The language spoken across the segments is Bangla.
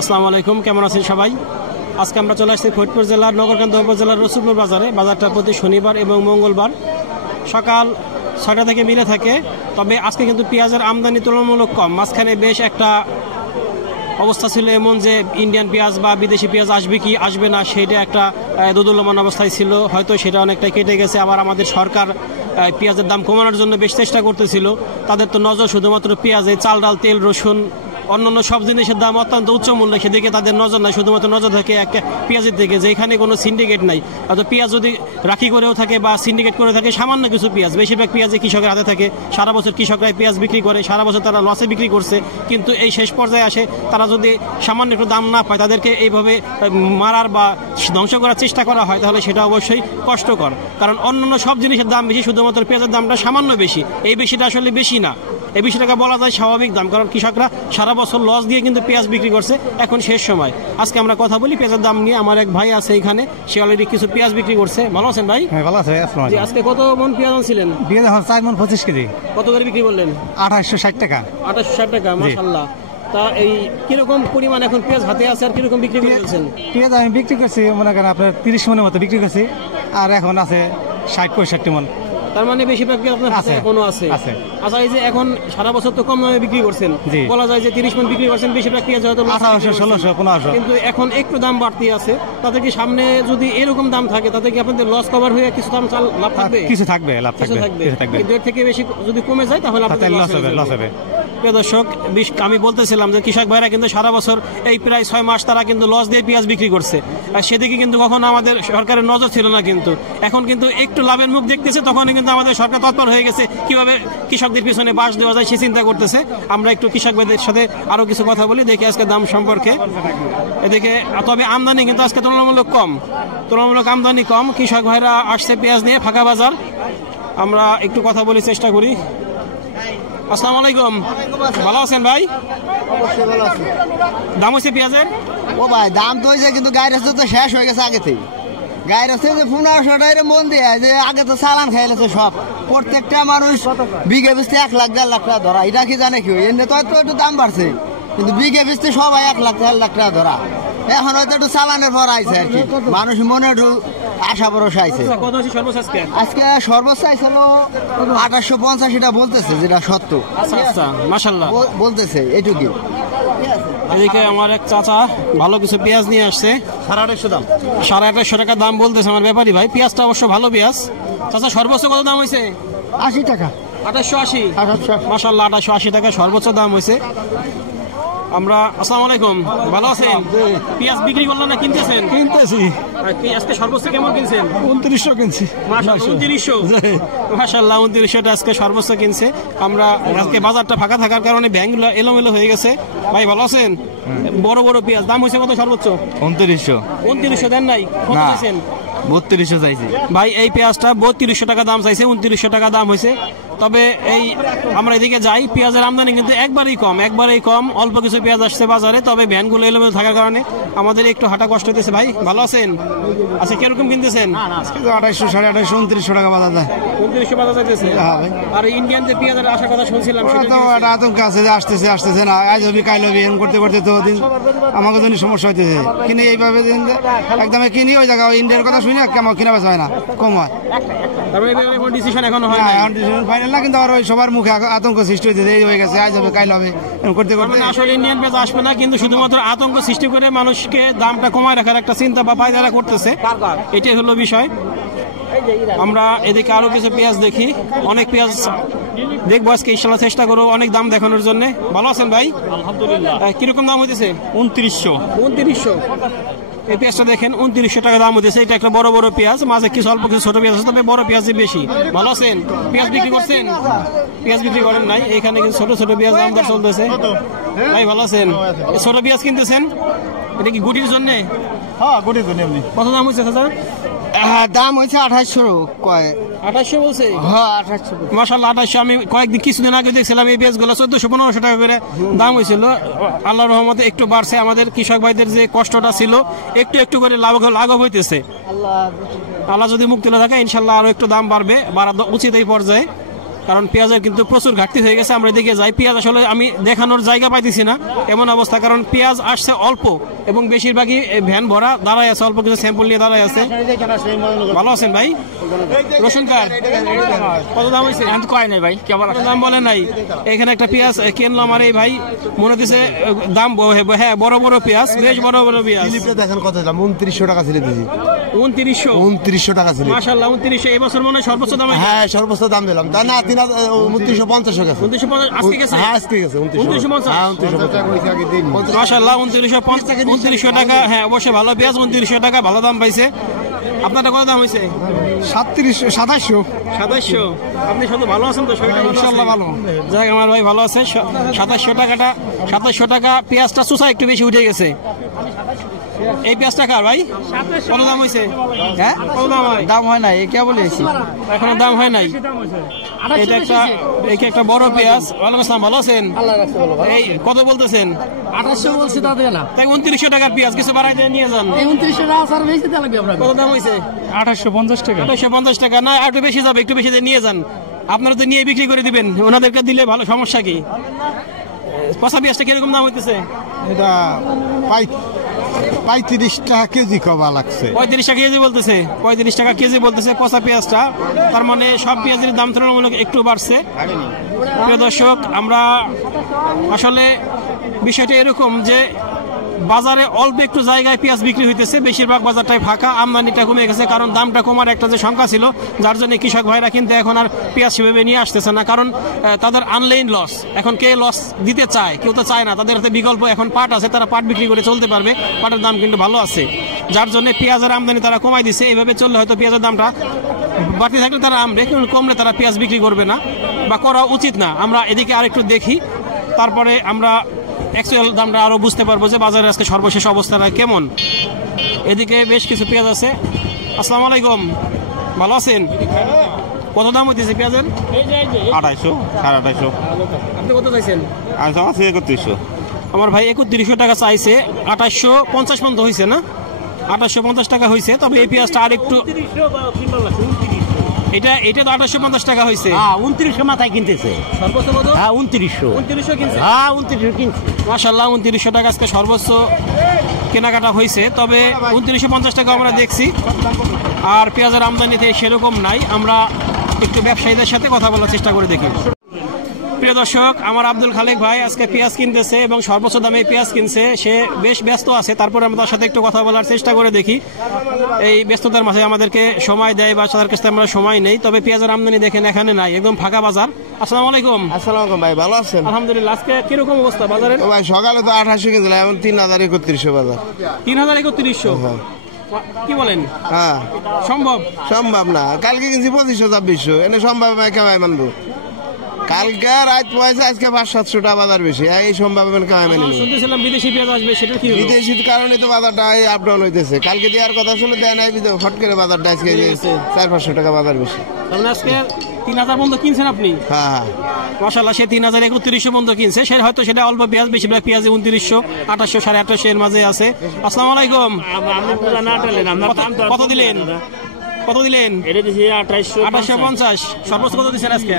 আসসালামু আলাইকুম, কেমন আছেন সবাই? আজকে আমরা চলে আসছি ফরিদপুর জেলার নগরকান্দা উপজেলার রসুলপুর বাজারে। বাজারটা প্রতি শনিবার এবং মঙ্গলবার সকাল 6টা থেকে মিলে থাকে। তবে আজকে কিন্তু পেঁয়াজের আমদানি তুলনামূলক কম। মাঝখানে বেশ একটা অবস্থা ছিল এমন যে ইন্ডিয়ান পেঁয়াজ বা বিদেশি পেঁয়াজ আসবে কি আসবে না, সেটা একটা দোদুল্যমান অবস্থায় ছিল। হয়তো সেটা অনেকটা কেটে গেছে। আবার আমাদের সরকার পেঁয়াজের দাম কমানোর জন্য বেশ চেষ্টা করতেছিল। তাদের তো নজর শুধুমাত্র পেঁয়াজে, চাল ডাল তেল রসুন অন্যান্য সব জিনিসের দাম অত্যন্ত উচ্চ মূল্য, সেদিকে তাদের নজর নাই। শুধুমাত্র নজর থাকে একটা পেঁয়াজের দিকে, যে এখানে কোনো সিন্ডিকেট নাই। অর্থাৎ পেঁয়াজ যদি রাখি করেও থাকে বা সিন্ডিকেট করে থাকে সামান্য কিছু পেঁয়াজ, বেশিরভাগ পেঁয়াজে কৃষকের হাতে থাকে। সারা বছর কৃষকরাই পেঁয়াজ বিক্রি করে, সারা বছর তারা লসে বিক্রি করছে। কিন্তু এই শেষ পর্যায়ে আসে তারা যদি সামান্য একটু দাম না পায়, তাদেরকে এইভাবে মারার বা ধ্বংস করার চেষ্টা করা হয়, তাহলে সেটা অবশ্যই কষ্টকর। কারণ অন্যান্য সব জিনিসের দাম বেশি, শুধুমাত্র পেঁয়াজের দামটা সামান্য বেশি। এই বেশিটা আসলে বেশি না, এই বিষয়টাকে বলা যায় স্বাভাবিক দাম। কারণ কৃষকরা সারা বছর লস দিয়ে কিন্তু পেঁয়াজ বিক্রি করছে, এখন শেষ সময়। আজকে আমরা কথা বলি পেঁয়াজের দাম নিয়ে। আমার এক ভাই আছে এখানে, সে অলরেডি কিছু পেঁয়াজ বিক্রি করছে। ভালো আছেন ভাই? হ্যাঁ, ভালো আছে। আজকে কত মন পেঁয়াজ আনছিলেন? পেঁয়াজ এখন 4 মণ 25 কেজি। কত করে বিক্রি করলেন? 2860 টাকা। 2860 টাকা, মাশাআল্লাহ। তা এই কিরকম পরিমাণ এখন পেঁয়াজ হাতে আছে আর কিরকম বিক্রি করেছেন? পেঁয়াজ আমি বিক্রি করছি মনে করেন আপনার 30 মণের মতো বিক্রি করছি, আর এখন আছে 60-65 মণ। তার মানে বেশিরভাগ আপনার হাতে এখনো আছে। আচ্ছা, এই যে এখন সারা বছর তো কম দামে বিক্রি করছেন, বলা যায় যে 30 মণ বিক্রি করছেন, বেশিরভাগ পেঁয়াজ হয়তো 1800, 1600, 1500। কিন্তু এখন একটু দাম বাড়তি আছে। তাতে কি সামনে যদি এরকম দাম থাকে, তাতে কি আপনাদের লস কভার হয়ে কিছু দাম লাভ থাকবে? কিছু থাকবে, লাভ থাকবে। কিন্তু এর থেকে বেশি যদি কমে যায় তাহলে আপনাদের লস হবে। প্রিয় দর্শক, আমি বলতেছিলাম যে কৃষক ভাইরা কিন্তু সারা বছর এই প্রায় 6 মাস তারা কিন্তু লস দিয়ে পেঁয়াজ বিক্রি করছে। আর সেদিকে কিন্তু কখনো আমাদের সরকারের নজর ছিল না। কিন্তু এখন কিন্তু একটু লাভের মুখ দেখতেছে, তখনই কিন্তু আমাদের সরকার তৎপর হয়ে গেছে কিভাবে কৃষকদের পিছনে বাঁশ দেওয়া যায় সে চিন্তা করতেছে। আমরা একটু কৃষক ভাইদের সাথে আরো কিছু কথা বলি, দেখি আজকে দাম সম্পর্কে। এদিকে তবে আমদানি কিন্তু আজকে তুলনামূলক আমদানি কম। কৃষক ভাইরা আসছে পেঁয়াজ নিয়ে, ফাঁকা বাজার। আমরা একটু কথা বলি, চেষ্টা করি। আসসালামু আলাইকুম, ভালো আছেন ভাই? অবশ্যই ভালো আছি। দাম হয়েছে পেঁয়াজের? ও ভাই, দাম তো হয়েছে, কিন্তু গায়ের রাস্তা তো শেষ হয়ে গেছে আগে থেকে। গায়ের রাস্তা যে 1500 টাকা মন দিয়ে, যে আগে তো চালান খাইলেছে সব। প্রত্যেকটা মানুষ বিঘে পিছতে 1 লাখ 1.5 লাখ টাকা ধরা। এটা কি জানে কি এমনি তো একটু দাম বাড়ছে, কিন্তু বিঘে পিছতে সবাই 1 লাখ 1.5 লাখ টাকা ধরা। এখন হয়তো একটু চালানের পর আইছে আর কি, মানুষ মনে একটু আশা ভরসা আইছে। আজকে সর্বোচ্চ আইছিল 2850, এটা বলতেছে, যেটা সত্য। আচ্ছা, মাশাআল্লাহ বলতেছে এটুকু। এদিকে আমার এক চাচা ভালো কিছু পেঁয়াজ নিয়ে আসছে, 2800 দাম, 2800 টাকা দাম বলতেছে আমার ব্যাপারী ভাই। পেঁয়াজটা অবশ্য ভালো পেঁয়াজ। চাচা, সর্বোচ্চ কত দাম হয়েছে? 80 টাকা। 2880, মাশাআল্লাহ, 2880 টাকা সর্বোচ্চ দাম হয়েছে। আমরা আসসালামু আলাইকুম, ভালো আছেন? পেঁয়াজ বিক্রি করলেন না কিনতেছেন? কিনতেছি। আজকে সর্বোচ্চ কেমন কিনছেন? 2900 কিনছি। মাশাআল্লাহ, 2900, মাশাআল্লাহ, 2900 টা আজকে সর্বোচ্চ কিনছে। আমরা আজকে বাজারটা ফাঁকা থাকার কারণে ব্যাংকগুলো এলোমেলো হয়ে গেছে। ভাই ভালো আছেন? বড় বড় পেঁয়াজ দাম হয়েছে কত সর্বোচ্চ? 2900 দেন নাই? কত দিয়েছেন? 3200 চাইছি ভাই। এই পেঁয়াজটা 3200 টাকা দাম চাইছে, 2900 টাকা দাম হয়েছে। তবে এই আমরা এদিকে যাই, পেঁয়াজের আমদানি কিন্তু একবারেই কম। অল্প কিছু পেঁয়াজ আসছে বাজারে, তবে ভ্যানগুলো এলোমেলো থাকার কারণে আমাদের একটু হাঁটা কষ্ট হতেছে। ভাই ভালো আছেন? আচ্ছা, কিরকম কিনতেছেন? 2800, 2850, 2900 টাকা বাজার দেয়। 2900 বাজার যাইতেছে। আর ইন্ডিয়ান যে পেঁয়াজের আসার কথা শুনছিলাম, তো একটা আতঙ্ক আছে যে আসতেছে না, আজ হবি কাল হবি, এরকম করতে করতে তো দিন আমাকে জন্য সমস্যা হইতেছে। কিনে এইভাবে একদমই কিনি, ওই জায়গা ইন্ডিয়ার কথা শুনি কেমন কিনা বেচা হয় না, কম হয়। ডিসিশন এখনো হয় ফাইনাল না, কিন্তু আর ওই সবার মুখে আতঙ্ক সৃষ্টি হইতেছে, এই হয়ে গেছে, আজ হবে কাল হবে, করতে করতে আসলে ইন্ডিয়ান পেঁয়াজ আসবে না, কিন্তু শুধুমাত্র আতঙ্ক সৃষ্টি করে মানুষকে দামটা কমায় রাখার একটা চিন্তা বা পায়দারা করতেছে, এটাই হলো বিষয়। আমরা এদিকে আরো কিছু পেঁয়াজ দেখি, অনেক পেঁয়াজ দেখবো আজকে, ইনশাআল্লাহ চেষ্টা করবো অনেক দাম দেখানোর জন্য। ভালো আছেন ভাই? আলহামদুলিল্লাহ। কিরকম দাম হইতেছে? 2900। এই পেঁয়াজটা দেখেন, 2900 টাকা দাম হইতেছে। এটা একটা বড় বড় পেঁয়াজ, মাঝে কিছু অল্প কিছু ছোট পেঁয়াজ আছে, তবে বড় পেঁয়াজই বেশি। ভালো আছেন? পেঁয়াজ বিক্রি করছেন? পেঁয়াজ বিক্রি করেন নাই, এখানে কিন্তু ছোট ছোট পেঁয়াজ দাম দর চলতেছে। ভাই ভালো আছেন? ছোট পেঁয়াজ কিনতেছেন? এটা কি গুটির জন্য? হ্যাঁ, গুটির জন্য। কত দাম হয়েছে দাদা? দাম হয়েছে 2800। 2800 বলছে? হ্যাঁ, 2800। মাশাআল্লাহ, 2800। আমি কিছুদিন আগে দেখছিলাম এই পেঁয়াজগুলো 1400-1500 টাকা করে দাম হয়েছিল। আল্লাহর রহমতে একটু বাড়ছে। আমাদের কৃষক ভাইদের যে কষ্টটা ছিল, একটু একটু করে লাঘব হইতেছে। আল্লাহ যদি মুখ তুলে থাকে, ইনশাল্লাহ আরো একটু দাম বাড়বে, বাড়া উচিত এই পর্যায়ে। কারণ পেঁয়াজের কিন্তু প্রচুর ঘাটতি হয়ে গেছে। আমরা এদিকে যাই, পেঁয়াজ আসলে আমি দেখানোর জায়গা পাইতেছি না এমন অবস্থা, কারণ পেঁয়াজ আসছে অল্প এবং বেশিরভাগই ভ্যান ভরা দাঁড়ায় আছে, অল্প কিছু স্যাম্পল নিয়ে দাঁড়ায় আছে। ভালো আছেন ভাই? রসুন কার কত দাম হয়েছে? কয় নাই ভাই, কেবল দাম বলে নাই। এখানে একটা পেঁয়াজ কিনলাম আর এই ভাই মনে হচ্ছে দাম হ্যাঁ বড় বড় পেঁয়াজ, বেশ বড় বড় পেঁয়াজ। দেখেন কত দাম, 2900 টাকা ছিল দিদি। 2900 টাকা ছিল মাশাআল্লাহ। 2900 এই বছর মনে হয় সর্বোচ্চ দাম। হ্যাঁ সর্বোচ্চ দাম দিলাম, তা না 2950 হয়ে গেছে। 2950 আজকে গেছে? হ্যাঁ আজকে গেছে 2950। হ্যাঁ 2950 মাশাআল্লাহ 2900 টাকা। হ্যাঁ অবশ্যই ভালো পেঁয়াজ, 2900 টাকা ভালো দাম পাইছে। আপনারটা কত দাম হয়েছে? 2700। আপনি শুধু ভালো আছেন তো? ইনশাআল্লাহ ভালো। যাক আমার ভাই ভালো আছে। 2700 টাকা পেঁয়াজটা চুষা একটু বেশি উঠে গেছে। এই পেঁয়াজটা কার ভাই? কত দাম হয়েছে? হ্যাঁ কত দাম হয়? দাম হয় না, এই কে বলেছি এখনো দাম হয় নাই। এটা একটা বড় পেঁয়াজ। ওয়ালাইকুম আসসালাম, ভালো আছেন? এই কত বলতেছেন? 2800 বলছি দাদা না, তাই 2900 টাকার পেঁয়াজ কিছু বাড়াই দিয়ে নিয়ে যান। 2900 টাকা স্যার বেশি দিতে লাগবে আপনাকে। কত দাম হয়েছে? 2850 টাকা। 2850 টাকা না, একটু বেশি যাবে, একটু বেশি দিয়ে নিয়ে যান। আপনারা তো নিয়ে বিক্রি করে দিবেন, ওনাদেরকে দিলে ভালো, সমস্যা কি? পচা পেঁয়াজটা কিরকম দাম হইতেছে? এটা 35 টাকা কেজি কবা লাগছে। 35 টাকা কেজি বলতেছে। 35 টাকা কেজি বলতেছে পচা পেঁয়াজটা। তার মানে সব পেঁয়াজের দাম তুলনামূলক একটু বাড়ছে। প্রিয় দর্শক, আমরা আসলে বিষয়টা এরকম যে বাজারে অল্প একটু জায়গায় পেঁয়াজ বিক্রি হইতেছে, বেশিরভাগ বাজারটাই ফাঁকা, আমদানিটা কমে গেছে। কারণ দামটা কমার একটা যে সংখ্যা ছিল, যার জন্য কৃষক ভাইরা কিন্তু এখন আর পেঁয়াজ সেভাবে নিয়ে আসতেছে না, কারণ তাদের আনলাইন লস। এখন কে লস দিতে চায়? কেউ তো চায় না। তাদের হাতে বিকল্প এখন পাট আছে, তারা পাট বিক্রি করে চলতে পারবে, পাটের দাম কিন্তু ভালো আছে, যার জন্য পেঁয়াজের আমদানি তারা কমাই দিচ্ছে। এইভাবে চললে হয়তো পেঁয়াজের দামটা বাড়তি থাকলে তারা আমবে, কিন্তু কমলে তারা পেঁয়াজ বিক্রি করবে না বা করা উচিত না। আমরা এদিকে আরেকটু দেখি, তারপরে আমরা অ্যাকচুয়াল দামটা আরো বুঝতে পারবো যে বাজারে আজকে সর্বশেষ অবস্থাটা কেমন। এদিকে বেশ কিছু পেঁয়াজ আছে। আসসালামু আলাইকুম, ভালো আছেন? কত দাম হইতেছে পেঁয়াজের? 2800 2850। আপনি কত চাইছেন? আচ্ছা আছে 3100। আমার ভাই 3100 টাকা চাইছে। 2850 পর্যন্ত হয়েছে না? 2850 টাকা হয়েছে। তবে এই পেঁয়াজটা আর একটু, এটা তো 2850 টাকা হয়েছে। 2900 মাথায় কিনতেছে সর্বোচ্চ কত? হ্যাঁ 2900 কিনছে। হ্যাঁ 2900 কিনছে মাশাআল্লাহ 2900 টাকা আজকে সর্বোচ্চ কেনাকাটা হয়েছে। তবে 2950 টাকা আমরা দেখছি। আর পেঁয়াজের আমদানিতে সেরকম নাই। আমরা একটু ব্যবসায়ীদের সাথে কথা বলার চেষ্টা করে দেখি। প্রিয় দর্শক, আমার আব্দুল খালেক ভাই আজকে পেঁয়াজ কিনতেছে এবং সর্বোচ্চ দামে পেঁয়াজ কিনছে। সে বেশ ব্যস্ত আছে, তারপরে আমরা তার সাথে একটু কথা বলার চেষ্টা করে দেখি। এই ব্যস্ততার মাঝে আমাদেরকে সময় দেয় বা তাদের কাছে আমরা সময় নেই। তবে পেঁয়াজের আমদানি দেখেন এখানে নাই, একদম ফাঁকা বাজার। আসসালামু আলাইকুম। আসসালামু আলাইকুম ভাই, ভালো আছেন? আলহামদুলিল্লাহ। আজকে কিরকম অবস্থা বাজারের? ভাই সকালে তো 2800 কেজি, এখন 3031 বাজার। 3031। কি বলেন? হ্যাঁ সম্ভব? সম্ভব না, কালকে কিনছি 2500 এনে সম্ভব কেমাই মানবো? কালকে রাত পয়সা, আজকে 500-700 টাকা বাজার বেশি, এই সম্ভব কেমাই মানি। শুনতেছিলাম বিদেশি পেঁয়াজ আসবে, সেটা কি? বিদেশির কারণে তো বাজারটা আপ ডাউন হইতেছে। কালকে দেওয়ার কথা ছিল, দেয় নাই, ফট করে বাজারটা আজকে 400-500 টাকা বাজার বেশি। আজকে 3000 পর্যন্ত কিনছেন আপনি? হ্যাঁ হ্যাঁ মাশাআল্লাহ। সে 3031 পর্যন্ত কিনছে। সে হয়তো সেটা অল্প পেঁয়াজ, বেশিরভাগ পেঁয়াজ 2900, 2800, 2850 এর মাঝে আছে। আসসালামু আলাইকুম। কত দিলেন? কত দিলেন? 2850। সর্বোচ্চ কত দিচ্ছেন আজকে?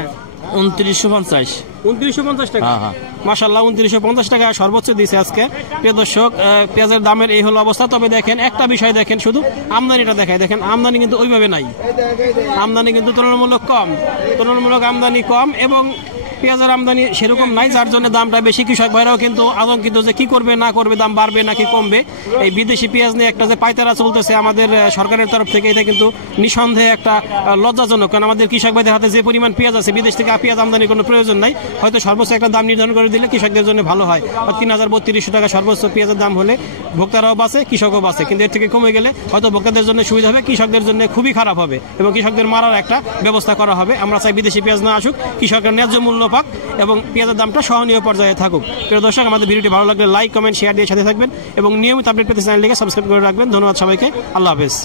2950 2950 টাকা। মাশাআল্লাহ 2950 টাকা সর্বোচ্চ দিয়েছে আজকে। প্রিয় দর্শক, পেঁয়াজের দামের এই হলো অবস্থা। তবে দেখেন একটা বিষয়, দেখেন শুধু আমদানিটা দেখায়, দেখেন আমদানি কিন্তু ওইভাবে নাই। আমদানি কিন্তু তুলনামূলক কম, আমদানি কম এবং পেঁয়াজের আমদানি সেরকম নাই, যার জন্য দামটা বেশি। কৃষক ভাইরাও কিন্তু আতঙ্কিত যে কি করবে না করবে, দাম বাড়বে নাকি কমবে। এই বিদেশি পেঁয়াজ নিয়ে একটা যে পাইতারা চলতেছে আমাদের সরকারের তরফ থেকে, এটা কিন্তু নিঃসন্দেহে একটা লজ্জাজনক। কারণ আমাদের কৃষক ভাইদের হাতে যে পরিমাণ পেঁয়াজ আছে, বিদেশ থেকে পেঁয়াজ আমদানির কোনো প্রয়োজন নাই। হয়তো সর্বোচ্চ একটা দাম নির্ধারণ করে দিলে কৃষকদের জন্য ভালো হয়। 3032 টাকা সর্বোচ্চ পেঁয়াজের দাম হলে ভোক্তারাও বাঁচে, কৃষকও বাঁচে। কিন্তু এর থেকে কমে গেলে হয়তো ভোক্তাদের জন্য সুবিধা হবে, কৃষকদের জন্য খুবই খারাপ হবে এবং কৃষকদের মারার একটা ব্যবস্থা করা হবে। আমরা চাই বিদেশি পেঁয়াজ না আসুক, কৃষকের ন্যায্য মূল্য পাক এবং পেঁয়াজের দামটা সহনীয় পর্যায়ে থাকুক। প্রিয় দর্শক, আমাদের ভিডিওটি ভালো লাগলে লাইক, কমেন্ট, শেয়ার দিয়ে সাথে থাকবেন এবং নিয়মিত আপডেট পেতে চ্যানেলটিকে সাবস্ক্রাইব করে রাখবেন। ধন্যবাদ সবাইকে। আল্লাহ হাফেজ।